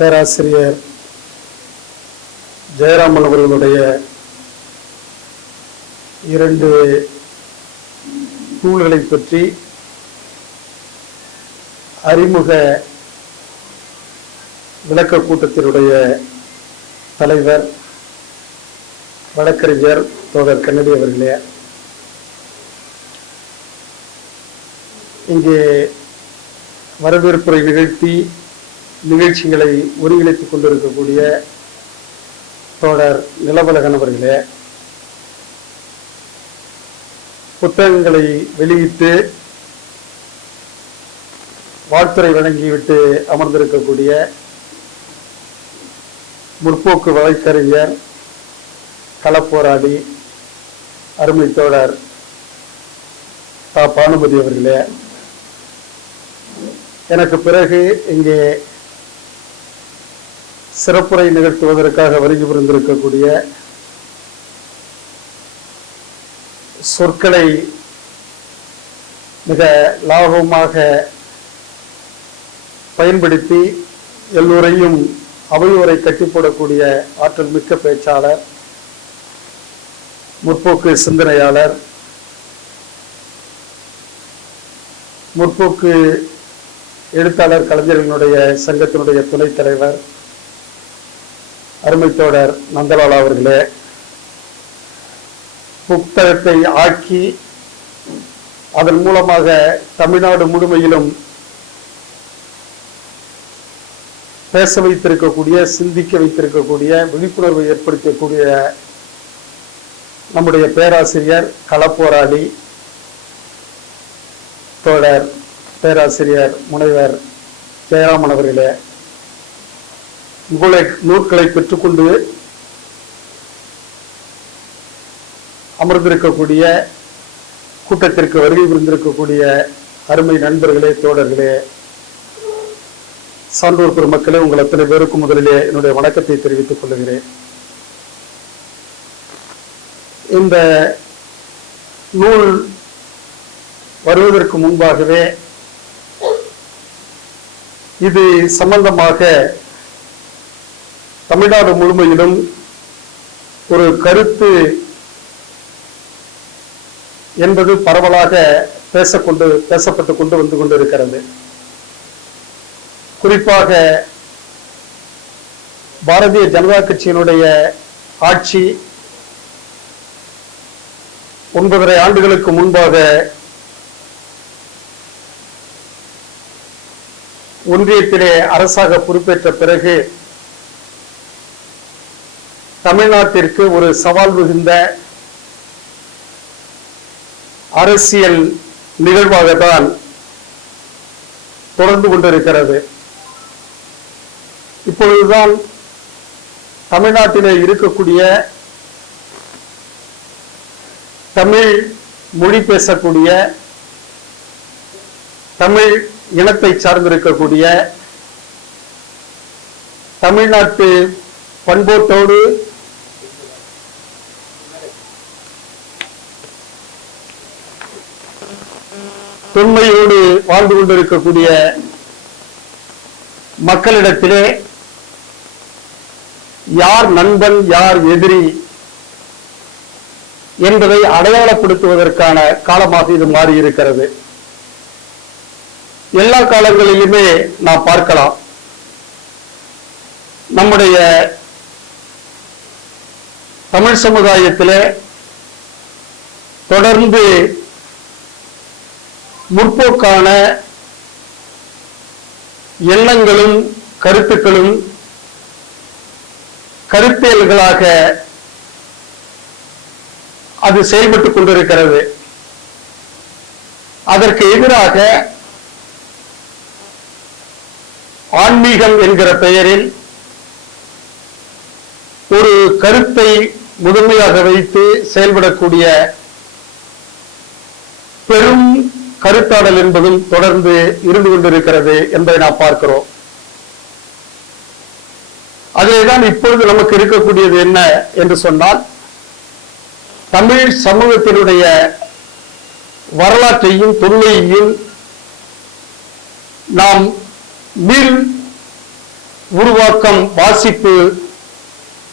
பேராசிரியர் ஜெயராமன் அவர்களுடைய 2 நூல்களை பற்றி அறிமுக விளக்க கூட்டத்தினுடைய தலைவர் வழக்கறிஞர் தோழர் கண்ணடி அவர்களே, இங்கே வரவேற்புரை நிகழ்த்தி நிகழ்ச்சிகளை ஒருங்கிணைத்துக் கொண்டிருக்கக்கூடிய தோழர் நிலவலகன் அவர்களே, புத்தகங்களை வெளியிட்டு வாழ்த்துறை வழங்கிவிட்டு அமர்ந்திருக்கக்கூடிய முற்போக்கு வழக்கறிஞர் களப்போராளி அருமை தோழர் பானுமதி அவர்களே, எனக்கு பிறகு இங்கே சிறப்புரை நிகழ்த்துவதற்காக வருகை புரிந்திருக்கக்கூடிய சொற்களை மிக லாபமாக பயன்படுத்தி எல்லோரையும் அவையோரை கட்டி போடக்கூடிய ஆற்றல் மிக்க பேச்சாளர், முற்போக்கு சிந்தனையாளர், முற்போக்கு எழுத்தாளர் கலைஞர்களுடைய சங்கத்தினுடைய துணைத் தலைவர் அருமை தோழர் நந்தலாலா அவர்களே, புத்தகத்தை ஆக்கி அதன் மூலமாக தமிழ்நாடு முழுமையிலும் பேச வைத்திருக்கக்கூடிய, சிந்திக்க வைத்திருக்கக்கூடிய, விழிப்புணர்வை ஏற்படுத்தக்கூடிய நம்முடைய பேராசிரியர் களப்போராளி தோழர் பேராசிரியர் முனைவர் ஜெயராமன் அவர்களே, நூல்களை பெற்றுக்கொண்டு அமர்ந்திருக்கக்கூடிய, கூட்டத்திற்கு வருகை புரிந்திருக்கக்கூடிய அருமை நண்பர்களே, தோழர்களே, சான்றோர் பெருமக்களே, உங்கள் அத்தனை பேருக்கும் முதலிலே என்னுடைய வணக்கத்தை தெரிவித்துக் கொள்கிறேன். இந்த நூல் வருவதற்கு முன்பாகவே இது சம்பந்தமாக தமிழ்நாடு முழுமையிலும் ஒரு கருத்து என்பது பரவலாக பேசப்பட்டு கொண்டு வந்து கொண்டிருக்கிறது. குறிப்பாக பாரதிய ஜனதா கட்சியினுடைய ஆட்சி 9.5 ஆண்டுகளுக்கு முன்பாக ஒன்றியத்திலே அரசாக பொறுப்பேற்ற பிறகு தமிழ்நாட்டிற்கு ஒரு சவால் மிகுந்த அரசியல் நிகழ்வாகத்தான் தொடர்ந்து கொண்டிருக்கிறது. இப்பொழுதுதான் தமிழ்நாட்டிலே இருக்கக்கூடிய தமிழ் மொழி பேசக்கூடிய, தமிழ் இனத்தை சார்ந்திருக்கக்கூடிய, தமிழ்நாட்டு பண்பாட்டோடு தொன்மையோடு வாழ்ந்து கொண்டிருக்கக்கூடிய மக்களிடத்திலே யார் நண்பன் யார் எதிரி என்பதை அடையாளப்படுத்துவதற்கான காலமாக இது மாறியிருக்கிறது. எல்லா காலங்களிலுமே நாம் பார்க்கலாம், நம்முடைய தமிழ் சமுதாயத்திலே தொடர்ந்து முற்போக்கான எண்ணங்களும் கருத்துக்களும் கருத்தியல்களாக அது செயல்பட்டுக் கொண்டிருக்கிறது. அதற்கு எதிராக ஆன்மீகம் என்கிற பெயரில் ஒரு கருத்தை முதன்மையாக வைத்து செயல்படக்கூடிய பெரும் கருத்தாடல் என்பதும் தொடர்ந்து இருந்து கொண்டிருக்கிறது என்பதை நாம் பார்க்கிறோம். அதிலேதான் இப்பொழுது நமக்கு இருக்கக்கூடியது என்ன என்று சொன்னால், தமிழ் சமூகத்தினுடைய வரலாற்றையும் தொன்மையையும் நாம் மீள் உருவாக்கம், வாசிப்பு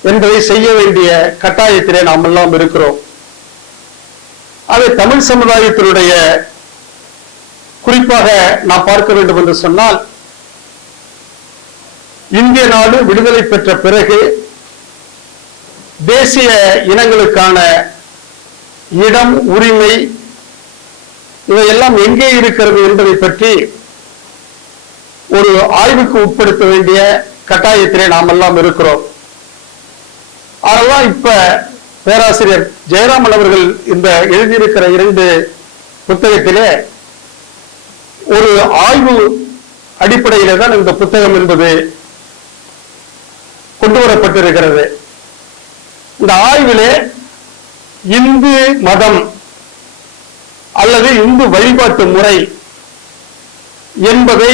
என்பதை செய்ய வேண்டிய கட்டாயத்திலே நாம் எல்லாம் இருக்கிறோம். அதை தமிழ் சமுதாயத்தினுடைய குறிப்பாக நாம் பார்க்க வேண்டும் என்று சொன்னால், இந்திய நாடு விடுதலை பெற்ற பிறகு தேசிய இனங்களுக்கான இடம், உரிமை இவையெல்லாம் எங்கே இருக்கிறது என்பதை பற்றி ஒரு ஆய்வுக்கு உட்படுத்த வேண்டிய கட்டாயத்திலே நாம் எல்லாம் இருக்கிறோம். அதெல்லாம் இப்ப பேராசிரியர் ஜெயராமன் அவர்கள் இந்த எழுதியிருக்கிற 2 புத்தகத்திலே ஒரு ஆய்வு அடிப்படையிலே தான் இந்த புத்தகம் என்பது கொண்டு வரப்பட்டிருக்கிறது. இந்த ஆய்விலே இந்து மதம் அல்லது இந்து வழிபாட்டு முறை என்பதை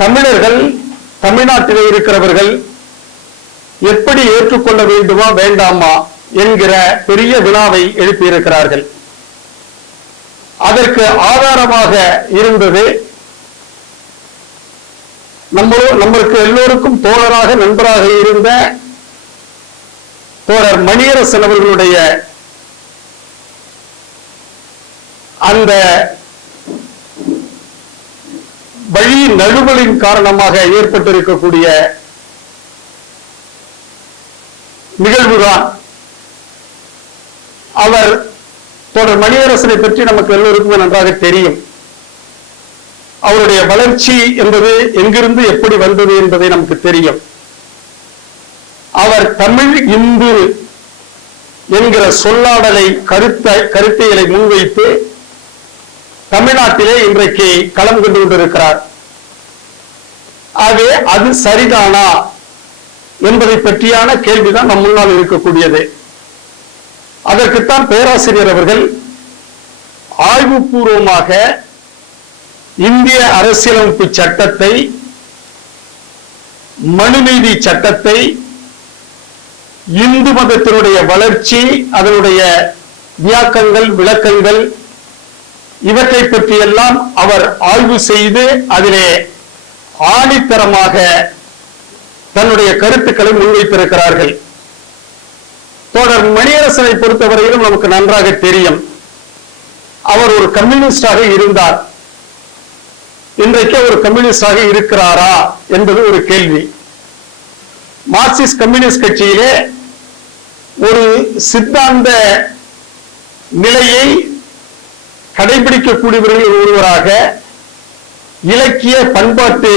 தமிழர்கள், தமிழ்நாட்டிலே இருக்கிறவர்கள் எப்படி ஏற்றுக்கொள்ள வேண்டுமா வேண்டாமா என்கிற பெரிய வினாவை எழுப்பியிருக்கிறார்கள். அதற்கு ஆதாரமாக இருந்தது நம்மளுக்கு எல்லோருக்கும் தோழராக, நண்பராக இருந்த தோழர் மணியரசன் அவர்களுடைய அந்த வழி நழுவலின் காரணமாக ஏற்பட்டிருக்கக்கூடிய நிகழ்வுதான். அவர் தோழர் மணியரசனை பற்றி நமக்கு எல்லோருக்கும் நன்றாக தெரியும். அவருடைய வளர்ச்சி என்பது எங்கிருந்து எப்படி வந்தது என்பதை நமக்கு தெரியும். அவர் தமிழ் இந்து என்கிற சொல்லாடலை, கருத்தியலை முன்வைத்து தமிழ்நாட்டிலே இன்றைக்கு களம் கொண்டு கொண்டிருக்கிறார். ஆகவே அது சரிதானா என்பதை பற்றியான கேள்விதான் நம் முன்னால் இருக்கக்கூடியது. அதற்குத்தான் பேராசிரியர் அவர்கள் ஆய்வுபூர்வமாக இந்திய அரசியலமைப்பு சட்டத்தை, மனுநீதி சட்டத்தை, இந்து மதத்தினுடைய வளர்ச்சி, அதனுடைய வியாக்கங்கள், விளக்கங்கள் இவற்றை பற்றியெல்லாம் அவர் ஆய்வு செய்து அதிலே ஆணித்தரமாக தன்னுடைய கருத்துக்களை முன்வைத்திருக்கிறார்கள். தோழர் மணியரசனை பொறுத்தவரையிலும் நமக்கு நன்றாக தெரியும். அவர் ஒரு கம்யூனிஸ்டாக இருந்தார். இன்றைக்கு ஒரு கம்யூனிஸ்டாக இருக்கிறாரா என்பது ஒரு கேள்வி. மார்க்சிஸ்ட் கம்யூனிஸ்ட் கட்சியிலே ஒரு சித்தாந்த நிலையை கடைபிடிக்கக்கூடியவர்கள் ஒருவராக, இலக்கிய பண்பாட்டு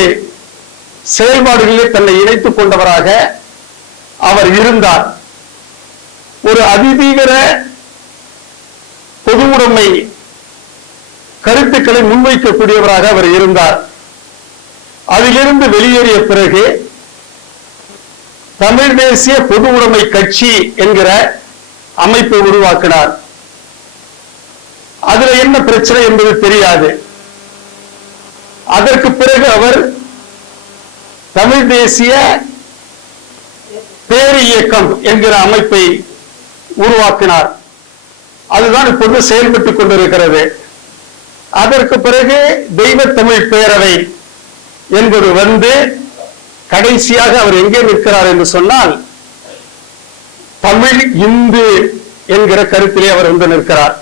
செயல்பாடுகளிலே தன்னை இணைத்துக் கொண்டவராக அவர் இருந்தார். ஒரு அதிதீவிர பொது உடைமை கருத்துக்களை முன்வைக்கக்கூடியவராக அவர் இருந்தார். அதிலிருந்து வெளியேறிய பிறகு தமிழ் தேசிய பொது உடைமை கட்சி என்கிற அமைப்பை உருவாக்கினார். அதுல என்ன பிரச்சனை என்பது தெரியாது. அதற்கு பிறகு அவர் தமிழ் தேசிய பேர் இயக்கம் என்கிற அமைப்பை உருவாக்கினார். அதுதான் இப்பொழுது செயல்பட்டுக் கொண்டிருக்கிறது. அதற்கு பிறகு தெய்வ தமிழ் பேரவை என்பது வந்து கடைசியாக அவர் எங்கே நிற்கிறார் என்று சொன்னால், தமிழ் இந்து என்கிற கருத்திலே அவர் வந்து நிற்கிறார்.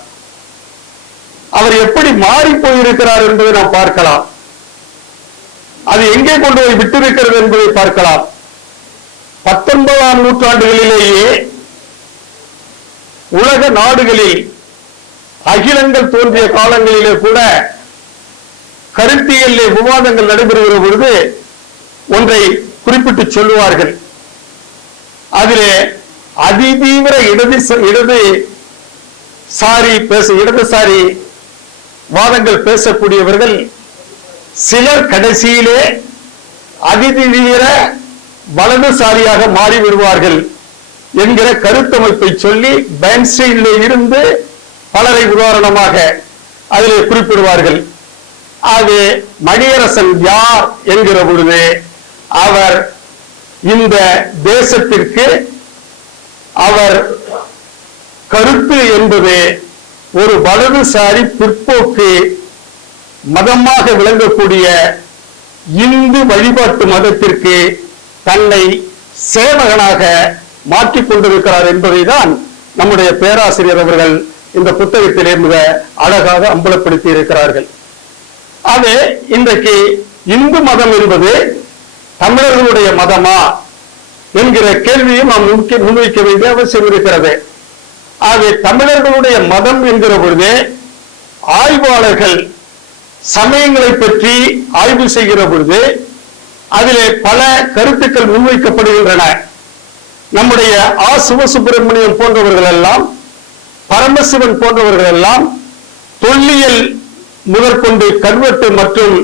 அவர் எப்படி மாறி போயிருக்கிறார் என்பதை நாம் பார்க்கலாம். அது எங்கே கொண்டு போய் விட்டிருக்கிறது என்பதை பார்க்கலாம். 19ஆம் நூற்றாண்டுகளிலேயே உலக நாடுகளில் அகிலங்கள் தோன்றிய காலங்களிலே கூட கருத்தியலிலே விவாதங்கள் நடைபெறுகிற பொழுது ஒன்றை குறிப்பிட்டு சொல்லுவார்கள். அதிலே அதிதீவிர இடதுசாரி வாதங்கள் பேசக்கூடியவர்கள் சிலர் கடைசியிலே அதிதீவிர வலதுசாரியாக மாறிவிடுவார்கள் என்கிற கருத்தமைப்பை சொல்லி பென்ஸ்டீனிலே இருந்து பலரை உதாரணமாக அதிலே குறிப்பிடுவார்கள். அது மணியரசன் யார் என்கிற பொழுது அவர் இந்த தேசத்திற்கு அவர் கருத்து என்பது ஒரு வலதுசாரி பிற்போக்கு மதமாக விளங்கக்கூடிய இந்து வழிபாட்டு மதத்திற்கு தன்னை சேவகனாக மாற்றிக் கொண்டிருக்கிறார் என்பதை தான் நம்முடைய பேராசிரியர் அவர்கள் இந்த புத்தகத்திலே மிக அழகாக அம்பலப்படுத்தி இருக்கிறார்கள். அது இன்றைக்கு இந்து மதம் என்பது தமிழர்களுடைய மதமா என்கிற கேள்வியும் நாம் முன்வைக்க வேண்டிய அவசியம் இருக்கிறது. ஆகவே தமிழர்களுடைய மதம் என்கிற பொழுது ஆய்வாளர்கள் சமயங்களை பற்றி ஆய்வு செய்கிற பொழுது அதிலே பல கருத்துக்கள் முன்வைக்கப்படுகின்றன. நம்முடைய சிவசுப்பிரமணியம் போன்றவர்கள் எல்லாம், பரமசிவன் போன்றவர்கள் எல்லாம் தொல்லியல் முதற்கொண்டு கல்வெட்டு மற்றும்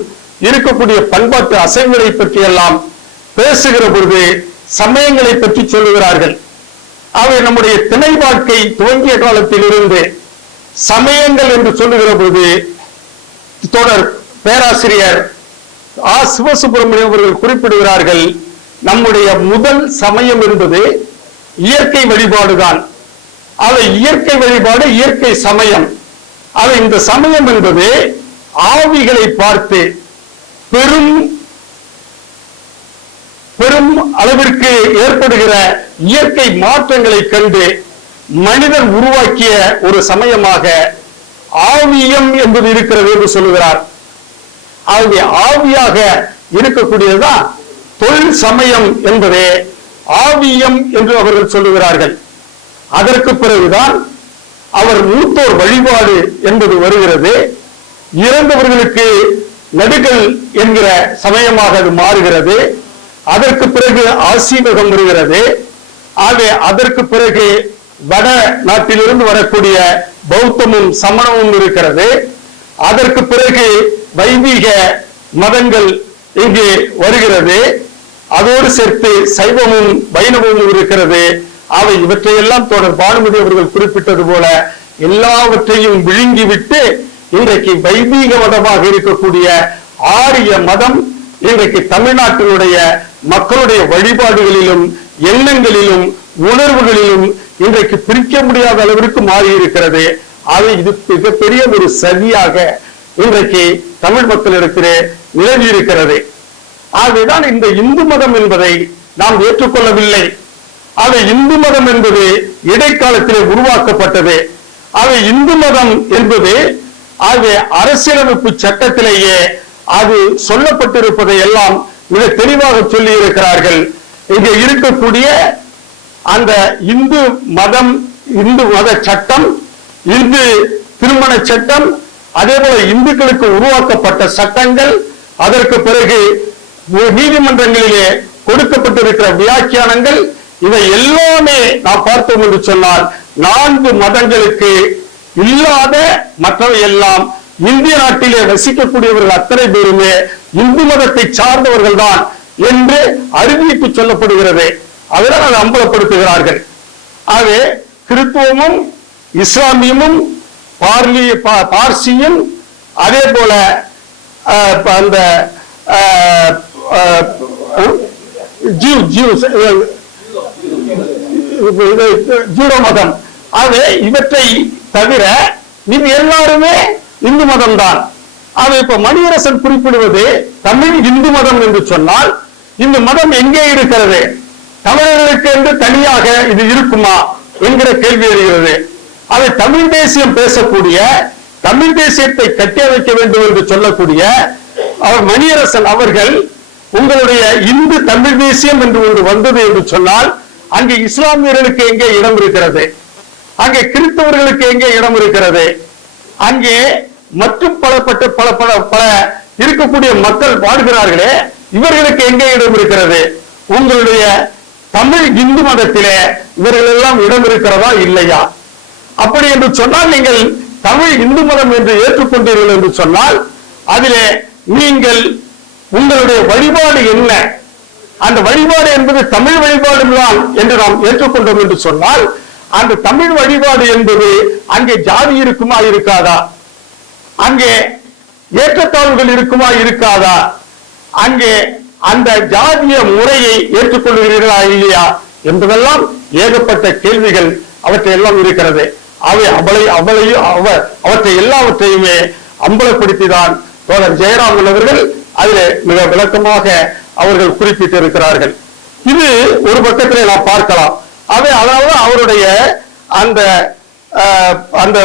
இருக்கக்கூடிய பண்பாட்டு அசைவுகளை பற்றி எல்லாம் பேசுகிற பொழுது சமயங்களை பற்றி சொல்லுகிறார்கள். அவை நம்முடைய திணை வாழ்க்கை துவங்கிய காலத்தில் இருந்து சமயங்கள் என்று சொல்லுகிற பொழுது தொடர் பேராசிரியர் சிவசுப்பிரமணியம் அவர்கள் குறிப்பிடுகிறார்கள், நம்முடைய முதல் சமயம் என்பது இயற்கை வழிபாடுதான். அவை இயற்கை வழிபாடு, இயற்கை சமயம். அவை இந்த சமயம் என்பது ஆவிகளை பார்த்து பெரும் அளவிற்கு ஏற்படுகிற இயற்கை மாற்றங்களை கண்டு மனிதன் உருவாக்கிய ஒரு சமயமாக ஆவியம் என்பது இருக்கிறது என்று சொல்லுகிறார். ஆகவே ஆவியாக இருக்கக்கூடியதுதான் தொழில் சமயம் என்பதே ஆவியம் என்று அவர்கள் சொல்லுகிறார்கள். அதற்கு பிறகுதான் அவர் மூத்தோர் வழிபாடு என்பது வருகிறது. இறந்தவர்களுக்கு நடுகள் என்கிற சமயமாக அது மாறுகிறது. அதற்கு பிறகு ஆசீவகம் வருகிறது. ஆகவே அதற்கு பிறகு வட நாட்டிலிருந்து வரக்கூடிய பௌத்தமும் சமணமும் இருக்கிறது. அதற்கு பிறகு வைதிக மதங்கள் இங்கே வருகிறது. அதோடு சேர்த்து சைவமும் வைணவமும் இருக்கிறது. அவை இவற்றையெல்லாம் தொடர் பானுமதி அவர்கள் குறிப்பிட்டது போல எல்லாவற்றையும் விழுங்கிவிட்டு இன்றைக்கு வைதீக மதமாக இருக்கக்கூடிய ஆரிய மதம் இன்றைக்கு தமிழ்நாட்டினுடைய மக்களுடைய வழிபாடுகளிலும் எண்ணங்களிலும் உணர்வுகளிலும் இன்றைக்கு பிரிக்க முடியாத அளவிற்கு மாறி இருக்கிறது. அது இது மிகப்பெரிய ஒரு சதியாக இன்றைக்கு தமிழ் மக்களிடத்திலே நிலவி இருக்கிறது. ஆகவேதான் இந்த இந்து மதம் என்பதை நாம் ஏற்றுக்கொள்ளவில்லை. அது இந்து மதம் என்பது இடைக்காலத்திலே உருவாக்கப்பட்டது. அது இந்து மதம் என்பது ஆகவே அரசியலமைப்பு சட்டத்திலேயே அது சொல்லப்பட்டிருப்பதை எல்லாம் மிக தெளிவாக சொல்லி இருக்கிறார்கள். இங்கே இருக்கக்கூடிய அந்த இந்து மதம், இந்து மத சட்டம், இந்து திருமண சட்டம், அதே போல இந்துக்களுக்கு உருவாக்கப்பட்ட சட்டங்கள், அதற்கு பிறகு நீதிமன்றங்களிலே கொடுக்கப்பட்டிருக்கிற வியாக்கியானங்கள், இவை எல்லாமே நாம் பார்த்தோம் என்று சொன்னால் 4 மதங்களுக்கு இல்லாத மற்றவை எல்லாம் இந்திய நாட்டிலே வசிக்கக்கூடியவர்கள் அத்தனை பேருமே இந்து மதத்தை சார்ந்தவர்கள் தான் என்று அறிவிப்பு சொல்லப்படுகிறது. அதனால் அதை அம்பலப்படுத்துகிறார்கள். ஆகவே கிறிஸ்துவமும் இஸ்லாமியமும் பார்சியும் அதே போல அந்த ஜூடோ மதம், ஆகவே இவற்றை தவிர இது எல்லாருமே இந்து மதம் தான். ஆக இப்ப மணியரசன் குறிப்பிடுவது தமிழ் இந்து மதம் என்று சொன்னால் இந்த மதம் எங்கே இருக்கிறது? தமிழர்களுக்கு என்று தனியாக இது இருக்குமா என்கிற கேள்வி எழுகிறது. அதை தமிழ் தேசியம் பேசக்கூடிய, தமிழ் தேசியத்தை கட்டியமைக்க வேண்டும் என்று சொல்லக்கூடிய அவர் மணியரசன் அவர்கள், உங்களுடைய இந்து தமிழ் தேசியம் என்று ஒன்று வந்தது என்று சொன்னால் அங்கே இஸ்லாமியர்களுக்கு எங்கே இடம் இருக்கிறது? அங்கே கிறிஸ்தவர்களுக்கு எங்கே இடம் இருக்கிறது? அங்கே மற்றும் பல இருக்கக்கூடிய மக்கள் வாழ்கிறார்களே, இவர்களுக்கு எங்கே இடம் இருக்கிறது? உங்களுடைய தமிழ் இந்து மதத்திலே இவர்கள் எல்லாம் இடம் இருக்கிறதா இல்லையா? அப்படி என்று சொன்னால் நீங்கள் தமிழ் இந்து மதம் என்று ஏற்றுக்கொண்டீர்கள் என்று சொன்னால் அதிலே நீங்கள் உங்களுடைய வழிபாடு என்ன? அந்த வழிபாடு என்பது தமிழ் வழிபாடு தான் என்று நாம் ஏற்றுக்கொண்டோம் என்று சொன்னால் அந்த தமிழ் வழிபாடு என்பது அங்கே ஜாதி இருக்குமா இருக்காதா? அங்கே ஏற்றத்தாழ்வுகள் இருக்குமா இருக்காதா? அங்கே அந்த ஜாதிய முறையை ஏற்றுக்கொள்கிறீர்களா இல்லையா என்பதெல்லாம் ஏகப்பட்ட கேள்விகள் அவற்றை எல்லாம் இருக்கிறது. அவற்றை எல்லாவற்றையுமே அம்பலப்படுத்திதான் தோழர் ஜெயராமன் அவர்கள் அதில் மிக விளக்கமாக அவர்கள் குறிப்பிட்டிருக்கிறார்கள். இது ஒரு பக்கத்திலே நாம் பார்க்கலாம். அதாவது அவருடைய அந்த அந்த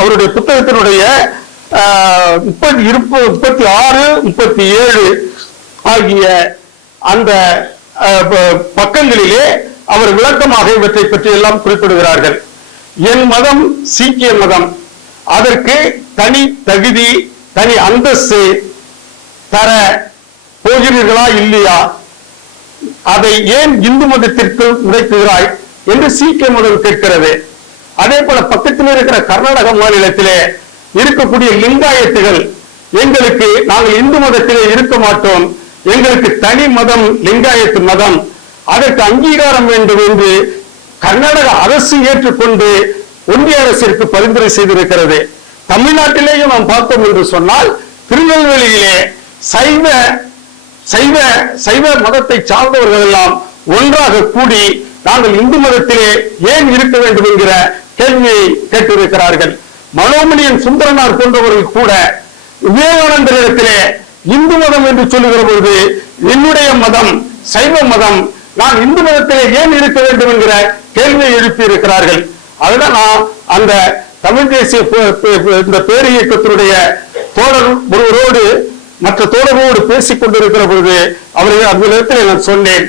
அவருடைய புத்தகத்தினுடைய 36, 37 ஆகிய அந்த பக்கங்களிலே அவர் விளக்கமாக இவற்றை பற்றி எல்லாம் குறிப்பிடுகிறார்கள். என் மதம் சீக்கிய மதம், அதற்கு தனி தகுதி தனி அந்தஸ்து தர போகிறீர்களா இல்லையா, அதை ஏன் இந்து மதத்திற்கு உடைக்குகிறாய் என்று சீக்கிய மதம் கேட்கிறது. அதே போல பக்கத்தில் இருக்கிற கர்நாடக மாநிலத்திலே இருக்கக்கூடிய லிங்காயத்துகள் எங்களுக்கு, நாங்கள் இந்து மதத்திலே இருக்க மாட்டோம், எங்களுக்கு தனி மதம் லிங்காயத்து மதம், அதற்கு அங்கீகாரம் வேண்டும் என்று கர்நாடக அரசு ஏற்றுக்கொண்டு ஒன்றிய அரசிற்கு பரிந்துரை செய்திருக்கிறது. தமிழ்நாட்டிலேயும் நாம் பார்த்தோம் என்று சொன்னால் திருநெல்வேலியிலே சைவ மதத்தை சார்ந்தவர்கள் எல்லாம் ஒன்றாக கூடி நாங்கள் இந்து மதத்திலே ஏன் இருக்க வேண்டும் என்கிற கேள்வியை கேட்டிருக்கிறார்கள். மனோமணியன் சுந்தரனார் போன்றவர்கள் கூட விவேகானந்தரிடத்திலே இந்து மதம் என்று சொல்லுகிற பொழுது என்னுடைய மதம் சைவ மதம், நான் இந்து மதத்திலே ஏன் இருக்க வேண்டும் என்கிற கேள்வியை எழுப்பி இருக்கிறார்கள். அதுதான் நான் அந்த தமிழ் தேசிய இந்த பேர் இயக்கத்தினுடைய தோழர் ஒருவரோடு மற்ற தோழரோடு பேசிக் கொண்டிருக்கிற பொழுது அவர்கள் அந்த இடத்தில் நான் சொன்னேன்,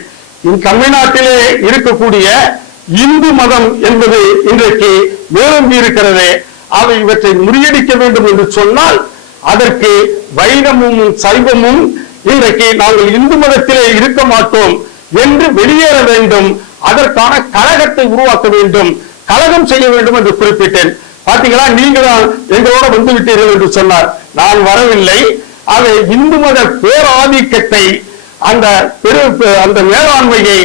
தமிழ்நாட்டிலே இருக்கக்கூடிய இந்து மதம் என்பது இன்றைக்கு மேலோங்கி இருக்கிறது, அவை இவற்றை முறியடிக்க வேண்டும் என்று சொன்னால் அதற்கு வைணமும் சைவமும் இன்றைக்கு நாங்கள் இந்து மதத்திலே இருக்க மாட்டோம் என்று வெளியேற வேண்டும், அதற்கான கழகத்தை உருவாக்க வேண்டும், கழகம் செய்ய வேண்டும் என்று குறிப்பிட்டேன். பாத்தீங்களா, நீங்களும் எங்களோட வந்து விட்டீர்கள் என்று சொன்னார். நான் வரவில்லை. அதை இந்து மத பேராதிக்கத்தை அந்த மேலாண்மையை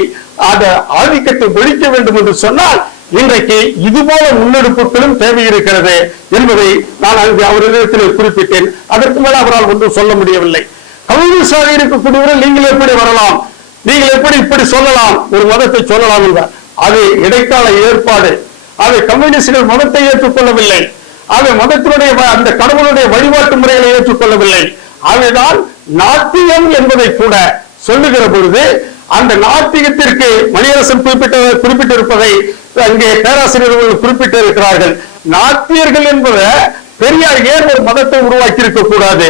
அந்த ஆதிக்கத்தை ஒழிக்க வேண்டும் என்று சொன்னால் இன்றைக்கு இதுபோல முன்னெடுப்புகளும் தேவை இருக்கிறது என்பதை நான் அங்கு அவரிடத்தில் குறிப்பிட்டேன். அதற்கு மேல அவரால் ஒன்றும் சொல்ல முடியவில்லை. கம்யூனிஸ்டாக இருக்கக்கூடியவர்கள் நீங்கள் எப்படி வரலாம், நீங்கள் எப்படி இப்படி சொல்லலாம், ஒரு மதத்தை சொல்லலாம் என்றார். அது இடைக்கால ஏற்பாடு. அதை கம்யூனிஸ்டுகள் மதத்தை ஏற்றுக்கொள்ளவில்லை, அவை மதத்தினுடைய அந்த கடவுளுடைய வழிபாட்டு முறைகளை ஏற்றுக்கொள்ளவில்லை. அவைதான் நாத்தியம் என்பதை கூட சொல்லுகிற பொழுது அந்த நாத்திகத்திற்கு மணியரசன் குறிப்பிட்டிருப்பதை அங்கே பேராசிரியர்கள் குறிப்பிட்டிருக்கிறார்கள். நாத்தியர்கள் என்பத பெரியார் ஏன் ஒரு மதத்தை உருவாக்கி இருக்க கூடாது,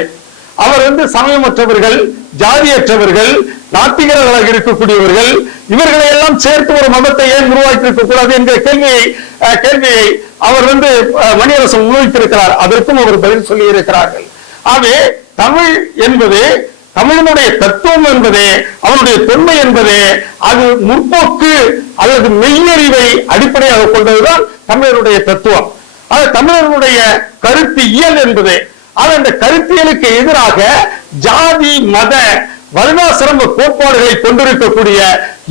அவர் சமயமற்றவர்கள், ஜாதியற்றவர்கள், நாத்திகர்களாக இருக்கக்கூடியவர்கள், இவர்களை எல்லாம் சேர்த்து ஒரு மதத்தை ஏன் உருவாக்கி இருக்க கூடாது என்ற கேள்வியை அவர் மணியரசன் முன்வைத்திருக்கிறார். அதற்கும் அவர் பதில் சொல்லி இருக்கிறார்கள். ஆகவே தமிழ் என்பது, தமிழனுடைய தத்துவம் என்பது, அவனுடைய தொன்மை என்பது, அது முற்போக்கு அல்லது மெய்யறிவை அடிப்படையாக கொண்டதுதான் தமிழருடைய தத்துவம். அது தமிழர்களுடைய கருத்து இயல் என்பது. அந்த கருத்தியலுக்கு எதிராக ஜாதி மத வருணாசிரம கோட்பாடுகளை கொண்டிருக்கக்கூடிய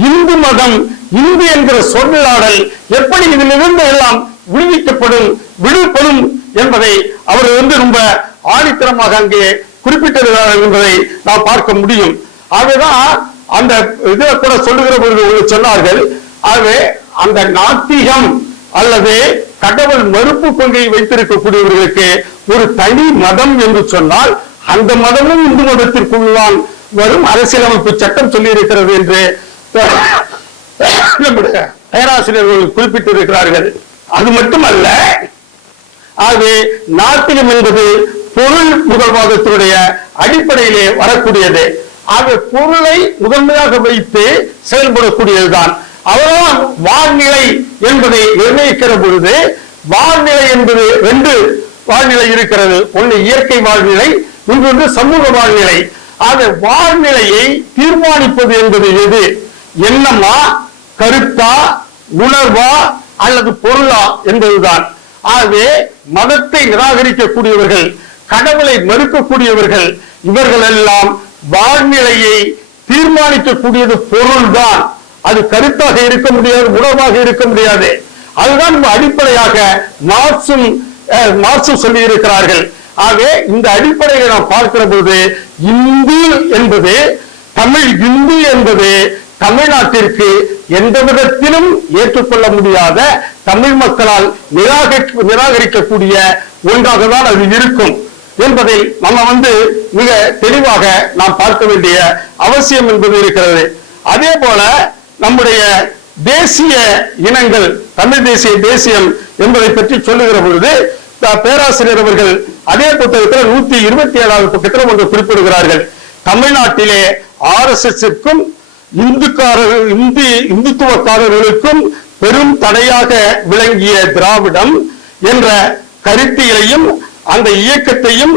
இந்து மதம், இந்து என்கிற சொல்லாடல் எப்படி இதிலிருந்து எல்லாம் விடுபடும் என்பதை அவர் ரொம்ப ஆணித்தரமாக அங்கே குறிப்பிட்டிருக்கிறார் என்பதை நாம் பார்க்க முடியும். ஆகவேதான் அந்த இதை கூட சொல்லுகிற பொழுது சொன்னார்கள், ஆகவே அந்த நாத்திகம் அல்லது கடவுள் மறுப்பு கொள்கையை வைத்திருக்கக்கூடியவர்களுக்கு ஒரு தனி மதம் என்று சொன்னால் அந்த மதமும் இந்து மதத்திற்குள்ளான் வரும், அரசியலமைப்பு சட்டம் சொல்லி இருக்கிறது என்று பேராசிரியர்கள் குறிப்பிட்டிருக்கிறார்கள். அது மட்டுமல்ல, ஆகவே நாத்திகம் என்பது பொருள் முதல்வாதத்தினுடைய அடிப்படையிலே வரக்கூடியது. ஆக பொருளை முதன்மையாக வைத்து செயல்படக்கூடியதுதான். அவரால் வாழ்நிலை என்பதை நிர்ணயிக்கிற பொழுது வாழ்நிலை என்பது 2 வாழ்நிலை இருக்கிறது. ஒன்று இயற்கை வாழ்நிலை, இன்னொன்று சமூக வாழ்நிலை. ஆக வாழ்நிலையை தீர்மானிப்பது என்பது எது? எண்ணமா, கருத்தா, உணர்வா அல்லது பொருளா என்பதுதான். ஆகவே மதத்தை நிராகரிக்கக்கூடியவர்கள், கடவுளை மறுக்கக்கூடியவர்கள், இவர்கள் எல்லாம் வாழ்நிலையை தீர்மானிக்கக்கூடியது பொருள்தான். அது கருத்தாக இருக்க முடியாது, உணர்வாக இருக்க முடியாது. அதுதான் அடிப்படையாக மார்க்சும் சொல்லி இருக்கிறார்கள். ஆகவே இந்த அடிப்படையை நாம் பார்க்கிற போது இந்து என்பது, தமிழ் இந்து என்பது தமிழ்நாட்டிற்கு எந்த விதத்திலும் ஏற்றுக்கொள்ள முடியாத, தமிழ் மக்களால் நிராகரிக்கக்கூடிய ஒன்றாக தான் அது இருக்கும் என்பதை நம்ம மிக தெளிவாக நாம் பார்க்க வேண்டிய அவசியம் என்பது இருக்கிறது. அதே போல நம்முடைய தேசிய இனங்கள், தமிழ் தேசியம் என்பதை பற்றி சொல்லுகிற பொழுது பேராசிரியர் அவர்கள் அதே புத்தகத்தில் 127வது பக்கத்தில் ஒன்று குறிப்பிடுகிறார்கள். தமிழ்நாட்டிலே RSSக்கும் இந்துத்துவக்காரர்களுக்கும் பெரும் தடையாக விளங்கிய திராவிடம் என்ற கருத்தியலையும் அந்த இயக்கத்தையும்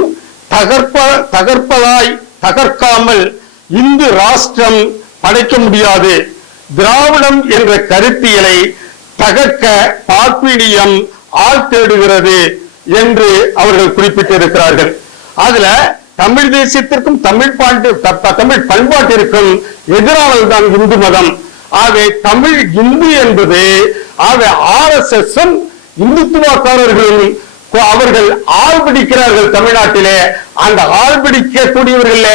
தகர்க்காமல் இந்து ராஷ்டிரம் படைக்க முடியாது. திராவிடம் என்ற கருத்தியலை தகர்க்க பார்ப்பனியம் ஆள் தேடுகிறது என்று அவர்கள் குறிப்பிட்டிருக்கிறார்கள். அதுல தமிழ் தேசியத்திற்கும் தமிழ் பண்பாட்டிற்கும் எதிரானதுதான் இந்து மதம். ஆகவே தமிழ் இந்து என்பது RSSம் இந்துத்துவக்காரர்களும் அவர்கள் ஆள் பிடிக்கிறார்கள். தமிழ்நாட்டிலே அந்த ஆள் பிடிக்கக்கூடியவர்கள்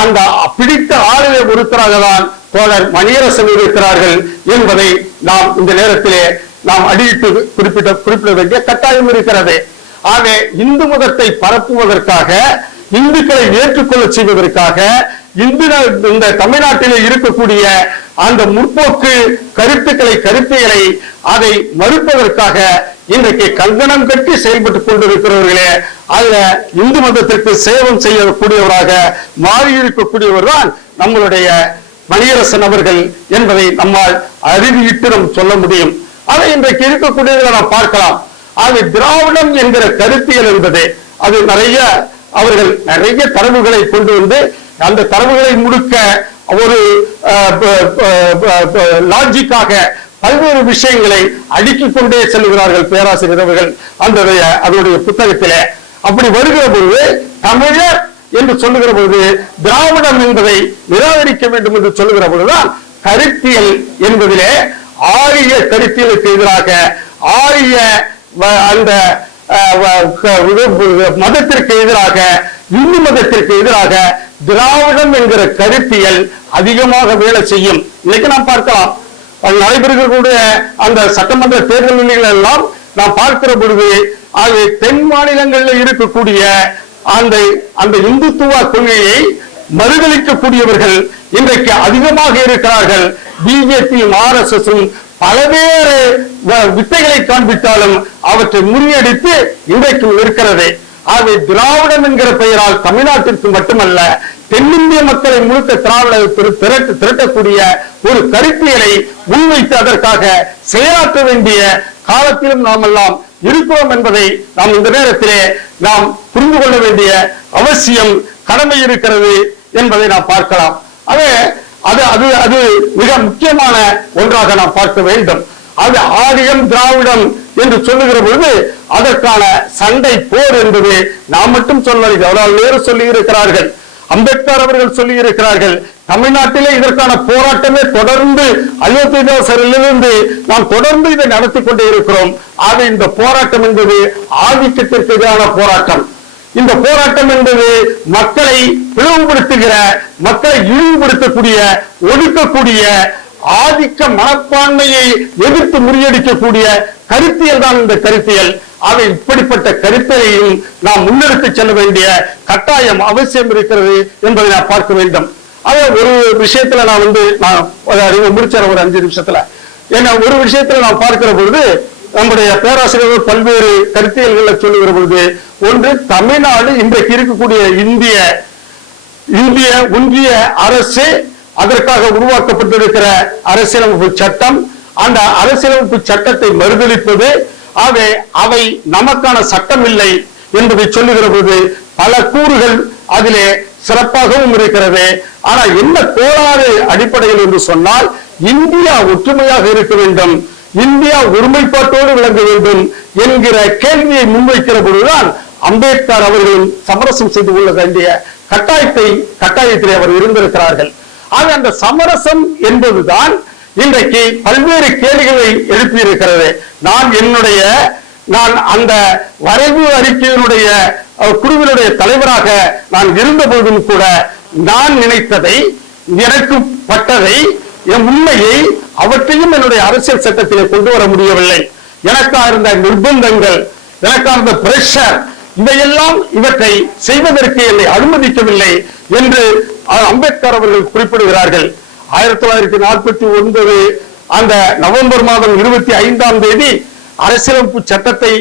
அந்த பிடித்த ஆளுநை ஒருத்தராக தான் தோழர் மணியரசன் இருக்கிறார்கள் என்பதை நாம் இந்த நேரத்திலே நாம் அடியிட்டு குறிப்பிட வேண்டிய கட்டாயம் இருக்கிறது. ஆக இந்து மதத்தை பரப்புவதற்காக, இந்துக்களை ஏற்றுக்கொள்ள செய்வதற்காக, இந்த தமிழ்நாட்டிலே இருக்கக்கூடிய அந்த முற்போக்கு கருத்தியலை அதை மறுப்பதற்காக இன்றைக்கு கங்கணம் கட்டி செயல்பட்டுக் கொண்டிருக்கிறவர்களே, அதுல இந்து மதத்திற்கு சேவம் செய்யக்கூடியவராக மாறியிருக்கக்கூடியவர் தான் நம்மளுடைய மணியரசன் அவர்கள் என்பதை நம்மால் அறிவிட்டு நாம் சொல்ல முடியும். அதை இன்றைக்கு இருக்கக்கூடியதை நாம் பார்க்கலாம். அது திராவிடம் என்கிற கருத்தியல் என்பது அது அவர்கள் நிறைய தரவுகளை கொண்டு வந்து அந்த தரவுகளை முழுக்க ஒரு லாஜிக்காக பல்வேறு விஷயங்களை அடுக்கிக் கொண்டே செல்கிறார்கள் பேராசிரியர் அவர்கள் அதனுடைய புத்தகத்திலே. அப்படி வருகிற பொழுது தமிழர் என்று சொல்லுகிற பொழுது திராவிடம் என்பதை நிராகரிக்க வேண்டும் என்று சொல்லுகிற பொழுதுதான் கருத்தியல் என்பதிலே ஆரிய கருத்தியலுக்கு எதிராக, ஆரிய அந்த மதத்திற்கு எதிராக, இந்து மதத்திற்கு எதிராக திராவிடம் என்கிற கருத்தியல் அதிகமாக வேலை செய்யும். இன்னைக்கு நாம் பார்க்கலாம், நடைபெறக்கூடிய அந்த சட்டமன்ற தேர்தல்கள் எல்லாம் நாம் பார்க்கிற பொழுது அது தென் மாநிலங்களில் இருக்கக்கூடிய அந்த இந்துத்துவ கொள்கையை மறுதளிக்கக்கூடியவர்கள் இன்றைக்கு அதிகமாக இருக்கிறார்கள். பிஜேபியும் RSSம் பல்வேறு வித்தைகளை காண்பித்தாலும் அவற்றை முறியடித்து இன்றைக்கும் இருக்கிறது. ஆகவே திராவிடம் என்கிற பெயரால் தமிழ்நாட்டிற்கு மட்டுமல்ல தென்னிந்திய மக்களை முழுக்க திரட்டக்கூடிய ஒரு கருத்தியலை முன்வைத்து அதற்காக செயலாற்ற வேண்டிய காலத்திலும் நாம் எல்லாம் இருக்கிறோம் என்பதை நாம் இந்த நேரத்திலே நாம் புரிந்து கொள்ள வேண்டிய அவசியம், கடமை இருக்கிறது என்பதை நாம் பார்க்கலாம். அது மிக முக்கியமான ஒன்றாக நாம் பார்க்க வேண்டும். அது ஆரியம் திராவிடம் என்று சொல்லுகிற பொழுது அதற்கான சண்டை போர் என்பது நாம் மட்டும் சொல்லவில்லை. ஜவஹர்லால் நேரு சொல்லி இருக்கிறார்கள், அம்பேத்கர் அவர்கள் சொல்லி இருக்கிறார்கள். தமிழ்நாட்டிலே இதற்கான போராட்டமே தொடர்ந்து அயோத்தியிலிருந்து நாம் தொடர்ந்து இதை நடத்தி கொண்டே இருக்கிறோம். ஆக இந்த போராட்டம் என்பது ஆதிக்கத்திற்கு எதிரான போராட்டம். இந்த போராட்டம் என்பது மக்களை பிளவுபடுத்துகிற, மக்களை இழிவுபடுத்தக்கூடிய, ஒடுக்கக்கூடிய, ஆதிக்க மனப்பான்மையை எதிர்த்து முறியடிக்கக்கூடிய கருத்தியல் தான் இந்த கருத்தியல். ஆக இப்படிப்பட்ட கருத்தியலையும் நாம் முன்னெடுத்து செல்ல வேண்டிய கட்டாயம் அவசியம் இருக்கிறது என்பதை நான் பார்க்க வேண்டும். அதே ஒரு விஷயத்துல நான் முடிச்ச ஒரு 5 நிமிஷத்துல ஒரு விஷயத்துல நான் பார்க்கிற பொழுது நம்முடைய பேராசிரியர்கள் பல்வேறு கருத்தியல்களை சொல்லுகிற பொழுது, ஒன்று, தமிழ்நாடு இன்றைக்கு இருக்கக்கூடிய இந்திய ஒன்றிய அரசு அதற்காக உருவாக்கப்பட்டிருக்கிற அரசியலமைப்பு சட்டம், அந்த அரசியலமைப்பு சட்டத்தை மறுதளிப்பது, அவை நமக்கான சட்டம் இல்லை என்பதை சொல்லுகிற போது பல கூறுகள் அதிலே சிறப்பாகவும் இருக்கிறது. ஆனா என்ன கோளாறு அடிப்படையில் என்று சொன்னால், இந்தியா ஒற்றுமையாக இருக்க வேண்டும், இந்தியா ஒருமைப்பாட்டோடு விளங்க வேண்டும் என்கிற கேள்வியை முன்வைக்கிற பொழுதுதான் அம்பேத்கர் அவர்களும் சமரசம் செய்து கொள்ள வேண்டிய கட்டாயத்திலே அவர் இருந்திருக்கிறார்கள். ஆக அந்த சமரசம் என்பதுதான் இன்றைக்கு பல்வேறு கேள்விகளை எழுப்பியிருக்கிறது. நான் அந்த வரைவு அறிக்கையினுடைய குழுவினுடைய தலைவராக நான் இருந்த போதும் கூட நான் நினைத்ததை, எனக்கு பட்டதை, என் உண்மையை அவற்றையும் என்னுடைய அரசியல் சட்டத்திலே கொண்டு வர முடியவில்லை. எனக்காக இருந்த நிர்பந்தங்கள், எனக்காக இருந்த பிரஷர், இவற்றை செய்வதற்கு என்னை அனுமதிக்கவில்லை என்று அம்பேத்கர் அவர்கள் குறிப்பிடுகிறார்கள். 1949 அந்த நவம்பர் மாதம் 25ஆம் தேதி அரசியலமைப்பு சட்டத்தை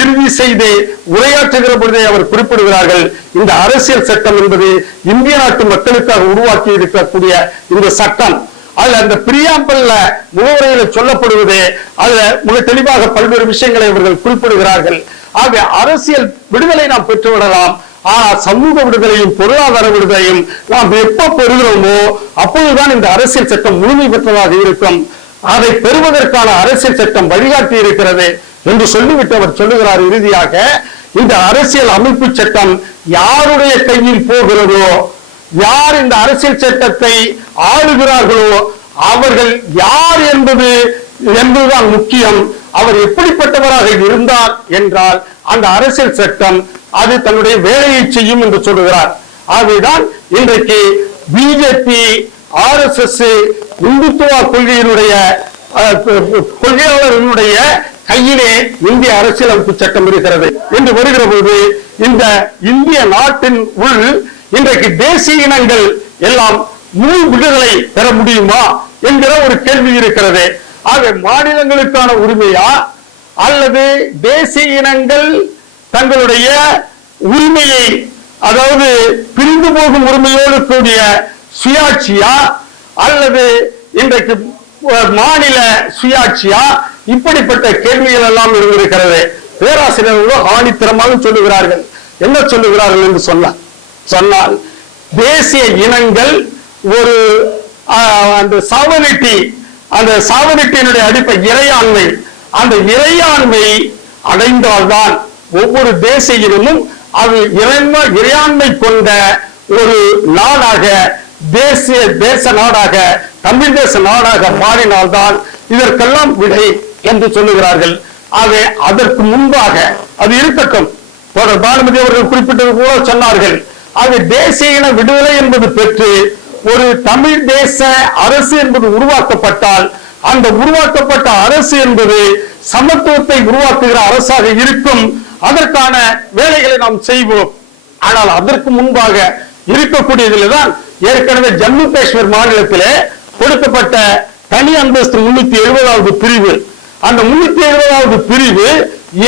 இறுதி செய்து உரையாற்றுகிற பொழுதே அவர் குறிப்பிடுகிறார்கள், இந்த அரசியல் சட்டம் என்பது இந்திய நாட்டு மக்களுக்காக உருவாக்கி இருக்கக்கூடிய இந்த சட்டம். அதுல அந்த பிரியாம்பல்ல முகவுரையில சொல்லப்படுவது அதுல மிக தெளிவாக பல்வேறு விஷயங்களை அவர்கள் குறிப்பிடுகிறார்கள். ஆக அரசியல் விடுதலை நாம் பெற்றுவிடலாம், சமூக விடுதலையும் பொருளாதார விடுதலையும் நாம் எப்ப பெறுகிறோமோ அப்போதுதான் இந்த அரசியல் சட்டம் முழுமை பெற்றதாக இருக்கும். அதை பெறுவதற்கான அரசியல் சட்டம் வழிகாட்டி இருக்கிறது என்று சொல்லிவிட்டு அவர் சொல்லுகிறார். இறுதியாக இந்த அரசியல் அமைப்பு சட்டம் யாருடைய கையில் போகிறதோ, யார் இந்த அரசியல் சட்டத்தை ஆளுகிறார்களோ அவர்கள் யார் என்பதுதான் முக்கியம். அவர் எப்படிப்பட்டவராக இருந்தார் என்றால் அந்த அரசியல் சட்டம் அது தன்னுடைய வேலையை செய்யும் என்று சொல்லுகிறார். ஆகவேதான் இன்றைக்கு பிஜேபி, RSS இந்துத்துவ கொள்கையாளர்களுடைய கையிலே இந்திய அரசியலமைப்பு சட்டம் இருக்கிறது என்று வருகிற போது இந்த இந்திய நாட்டின் உள் இன்றைக்கு தேசிய இனங்கள் எல்லாம் முழு விடுதலை பெற முடியுமா என்கிற ஒரு கேள்வி இருக்கிறது. ஆக மாநிலங்களுக்கான உரிமையா அல்லது தேசிய இனங்கள் தங்களுடைய உரிமையை, அதாவது பிரிந்து போகும் உரிமையோடு கூடிய சுயாட்சியா அல்லது இன்றைக்கு மாநில சுயாட்சியா, இப்படிப்பட்ட கேள்விகள் எல்லாம் இருந்திருக்கிறது. பேராசிரியர்கள் ஆணித்தரமாக சொல்லுகிறார்கள். என்ன சொல்லுகிறார்கள் என்று சொன்னால் தேசிய இனங்கள் ஒரு அந்த சாவனிட்டியினுடைய அடிப்படை இறையாண்மை, அந்த இறையாண்மை அடைந்தால்தான் ஒவ்வொரு தேசிய இனமும் அது இறையாண்மை கொண்ட ஒரு நாடாக, தேச நாடாக, தமிழ் தேச நாடாக மாறினால்தான் இதற்கெல்லாம் விடை என்று சொல்லுகிறார்கள். ஆக அதற்கு முன்பாக அது இருக்கட்டும், பானுமதி அவர்கள் குறிப்பிட்டது போல சொன்னார்கள். ஆக தேசிய இன விடுதலை என்பது பெற்று ஒரு தமிழ் தேச அரசு என்பது உருவாக்கப்பட்டால் அந்த உருவாக்கப்பட்ட அரசு என்பது சமத்துவத்தை உருவாக்குகிற அரசாக இருக்கும். அதற்கான வேலைகளை நாம் செய்வோம். ஆனால் அதற்கு முன்பாக இருக்கக்கூடியதில்தான் ஏற்கனவே ஜம்மு காஷ்மீர் மாநிலத்திலே கொடுக்கப்பட்ட தனி அந்தஸ்து 370வது பிரிவு, அந்த 370வது பிரிவு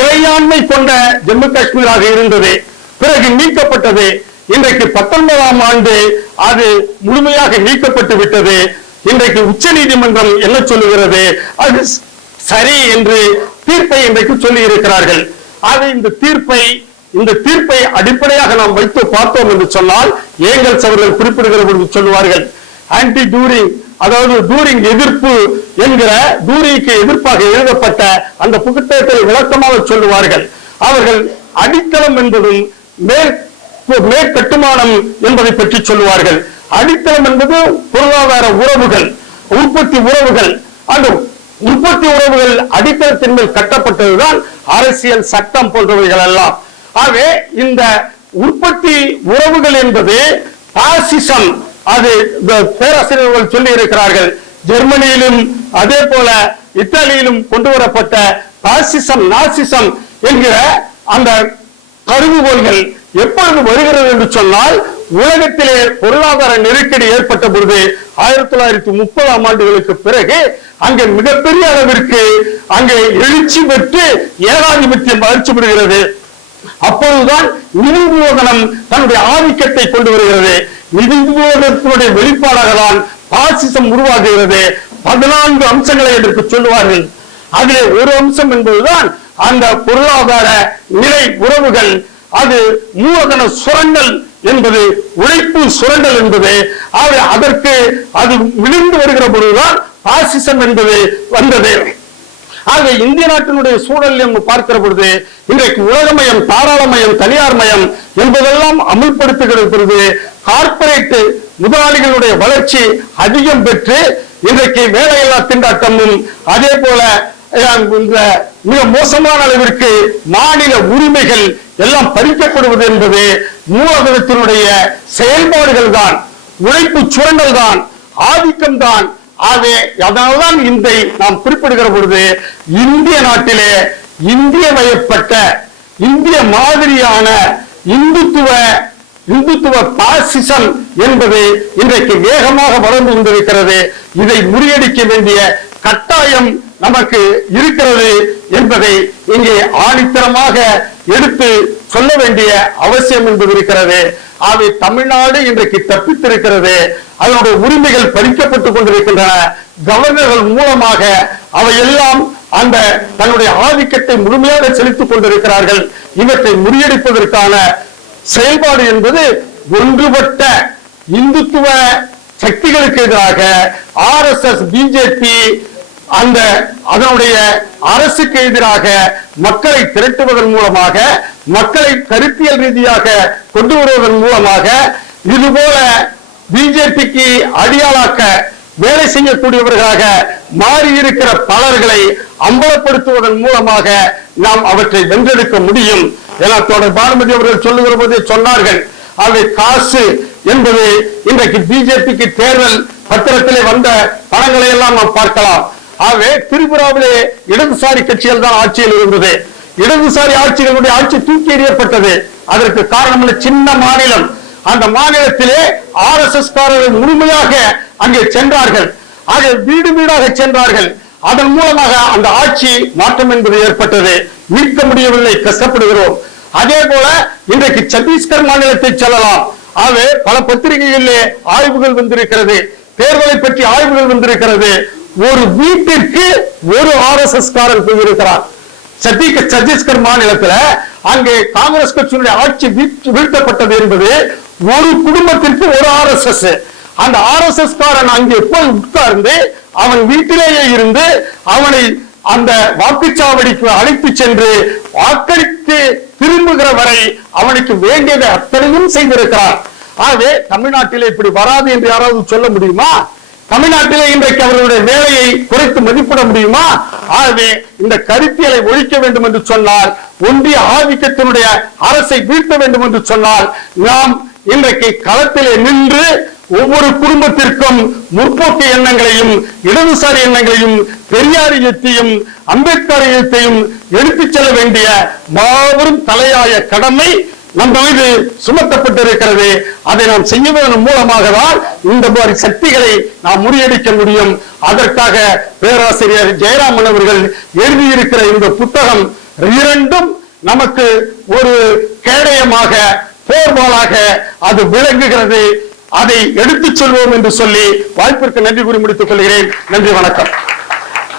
இறையாண்மை கொண்ட ஜம்மு காஷ்மீராக இருந்தது, பிறகு நீக்கப்பட்டது. இன்றைக்கு 19ஆம் ஆண்டு அது முழுமையாக நீக்கப்பட்டு விட்டது. இன்றைக்கு உச்ச நீதிமன்றம் என்ன சொல்லுகிறது, அது சரி என்று தீர்ப்பை இன்றைக்கு சொல்லி இருக்கிறார்கள். ஆக இந்த தீர்ப்பை அடிப்படையாக நாம் வைத்து பார்த்தோம் என்று சொன்னால் ஏங்கல்ஸ் அவர்கள் குறிப்பிடுகிற பொழுது சொல்லுவார்கள், ஆன்டி டூரிங், அதாவது டூரிங் எதிர்ப்பு என்கிற டூரிங்க்கு எதிர்ப்பாக எழுதப்பட்ட அந்த புத்தகத்தை விளக்கமாக சொல்லுவார்கள். அவர்கள் அடித்தளம் என்பதும் மேற்கட்டுமானம் என்பதை பற்றி சொல்லுவார்கள். அடித்தளம் என்பது பொருளாதார உறவுகள், உற்பத்தி உறவுகள். அந்த உற்பத்தி உறவுகள் அடித்தளத்தின் மேல் கட்டப்பட்டதுதான் அரசியல் சட்டம் போன்றவைகள் எல்லாம். ஆகவே இந்த உற்பத்தி உறவுகள் என்பது பாசிசம், அது பேராசிரியர்கள் சொல்லி இருக்கிறார்கள். ஜெர்மனியிலும் அதே போல இத்தாலியிலும் கொண்டு வரப்பட்ட பாசிசம், நாசிசம் என்கிற அந்த கருதுகோள்கள் எப்பொழுது வருகிறது என்று சொன்னால் உலகத்திலே பொருளாதார நெருக்கடி ஏற்பட்ட பொழுது 1930ஆம் ஆண்டுகளுக்கு பிறகு அங்கே மிகப்பெரிய அளவிற்கு அங்கே எழுச்சி பெற்று ஏகாதிபத்தியம் வளர்ச்சி பெறுகிறது. அப்பொழுதுதான் நிதி மூலதனம் தன்னுடைய ஆதிக்கத்தை கொண்டு வருகிறது. நிதி மூலதனத்தினுடைய வெளிப்பாடாக தான் பாசிசம் உருவாகுகிறது. 14 அம்சங்களை இதற்கு சொல்லுவார்கள். அதிலே ஒரு அம்சம் என்பதுதான் அந்த பொருளாதார நிலை உறவுகள், அது மூலதன சுரண்டல் என்பது, உழைப்பு சுரண்டல் என்பது. அதற்கு அது விழுந்து வருகிற பொழுதுதான் பாசிசம் என்பது வந்தது. ஆக இந்திய நாட்டினுடைய சூழல் பார்க்கிற பொழுது இன்றைக்கு உலகமயம், தாராளமயம், தனியார் மயம் என்பதெல்லாம் அமுல்படுத்துகிற பொழுது கார்பரேட் முதலாளிகளுடைய வளர்ச்சி அதிகம் பெற்று இன்றைக்கு வேலையில்லா திண்டாட்டமும் அதே போல மிக மோசமான அளவிற்கு மாநில உரிமைகள் எல்லாம் பறிக்கப்படுவது என்பது மூலதனத்தினுடைய செயல்பாடுகள் தான், உழைப்பு சுரண்டல் தான், ஆதிக்கம் தான். அதனால்தான் இதை நாம் குறிப்பிடுகிற பொழுது இந்திய நாட்டிலே இந்திய வயப்பட்ட, இந்திய மாதிரியான இந்துத்துவ இந்துத்துவ பாசிசம் என்பது இன்றைக்கு வேகமாக வளர்ந்து கொண்டிருக்கிறது. இதை முறியடிக்க வேண்டிய கட்டாயம் நமக்கு இருக்கிறது என்பதை இங்கே ஆணித்தரமாக எடுத்து சொல்ல வேண்டிய அவசியம் என்பது இருக்கிறது. ஆகவே தமிழ்நாடு இன்றைக்கு தப்பித்திருக்கிறது. அதனுடைய உரிமைகள் பறிக்கப்பட்டுக் கொண்டிருக்கின்றன. கவர்னர்கள் மூலமாக அவையெல்லாம் அந்த தன்னுடைய ஆதிக்கத்தை முழுமையாக செலுத்திக் கொண்டிருக்கிறார்கள். இவற்றை முறியடிப்பதற்கான செயல்பாடு என்பது ஒன்றுபட்ட இந்துத்துவ சக்திகளுக்கு எதிராக RSS, பிஜேபி அதனுடைய அரசுக்கு எதிராக மக்களை திரட்டுவதன் மூலமாக, மக்களை கருத்தியல் ரீதியாக கொண்டு வருவதன் மூலமாக, இதுபோல பிஜேபிக்கு அடியாளாக்க வேலை செய்யக்கூடியவர்களாக மாறியிருக்கிற பலர்களை அம்பலப்படுத்துவதன் மூலமாக நாம் அவற்றை வென்றெடுக்க முடியும் என தோழர் பானுமதி அவர்கள் சொல்லுகிற போதே சொன்னார்கள். அவை காசு என்பது இன்றைக்கு பிஜேபிக்கு தேர்தல் பத்திரத்திலே வந்த பணங்களை எல்லாம் நாம் பார்க்கலாம். ஆகவே திரிபுராவிலே இடதுசாரி கட்சிகள் தான் ஆட்சியில் இருந்தது. இடதுசாரி ஆட்சிகளுடைய ஆட்சி தூக்கி எறியப்பட்டது. அதற்கு காரணம் சின்ன மாநிலம். அந்த மாநிலத்திலே RSS காரர்கள் முழுமையாக அங்கே சென்றார்கள். ஆக வீடு வீடாக சென்றார்கள். அதன் மூலமாக அந்த ஆட்சி மாற்றம் என்பது ஏற்பட்டது. மீட்க முடியவில்லை, கஷ்டப்படுகிறோம். அதே போல இன்றைக்கு சத்தீஸ்கர் மாநிலத்தை சொல்லலாம். ஆகவே பல பத்திரிகைகளிலே ஆய்வுகள் வந்திருக்கிறது, தேர்தலை பற்றி ஆய்வுகள் வந்திருக்கிறது. ஒரு வீட்டிற்கு ஒரு RSS காரர் போயிருக்கிறார். சத்தீஸ்கர் மாநிலத்தில் அங்கே காங்கிரஸ் கட்சியினுடைய ஆட்சி வீழ்த்தப்பட்டது என்பது ஒரு குடும்பத்திற்கு ஒரு RSS. அந்த RSS காரன் அங்கே போய் உட்கார்ந்து அவன் வீட்டிலேயே இருந்து அவனை அந்த வாக்குச்சாவடிக்கு அழைத்து சென்று வாக்களித்து திரும்புகிற வரை அவனுக்கு வேண்டியதை அத்தனையும் செய்திருக்கிறார். ஆகவே தமிழ்நாட்டிலே இப்படி வராது என்று யாராவது சொல்ல முடியுமா? தமிழ்நாட்டிலே இன்றைக்கு அவர்களுடைய வேலையை குறைத்து மதிப்பிட முடியுமா? ஆகவே இந்த கருத்தியலை ஒழிக்க வேண்டும் என்று சொன்னால், ஒன்றிய ஆதிக்கத்தினுடைய அரசை வீழ்த்த வேண்டும் என்று சொன்னால், நாம் இன்றைக்கு களத்திலே நின்று ஒவ்வொரு குடும்பத்திற்கும் முற்போக்கு எண்ணங்களையும் இடதுசாரி எண்ணங்களையும் பெரியாரியத்தையும் அம்பேத்கரியத்தையும் எடுத்துச் செல்ல வேண்டிய மாபெரும் தலையாய கடமை நம்ம மீது சுமத்தப்பட்டிருக்கிறது. அதை நாம் செய்வதன் மூலமாக தான் இந்த மாதிரி சக்திகளை நாம் முறியடிக்க முடியும். அதற்காக பேராசிரியர் ஜெயராமன் அவர்கள் எழுதியிருக்கிற இந்த புத்தகம் இரண்டும் நமக்கு ஒரு கேடயமாக, போர்வாளாக அது விளங்குகிறது. அதை எடுத்துச் சொல்வோம் என்று சொல்லி வாய்ப்பிற்கு நன்றி கூறி முடித்துக் கொள்கிறேன். நன்றி, வணக்கம்.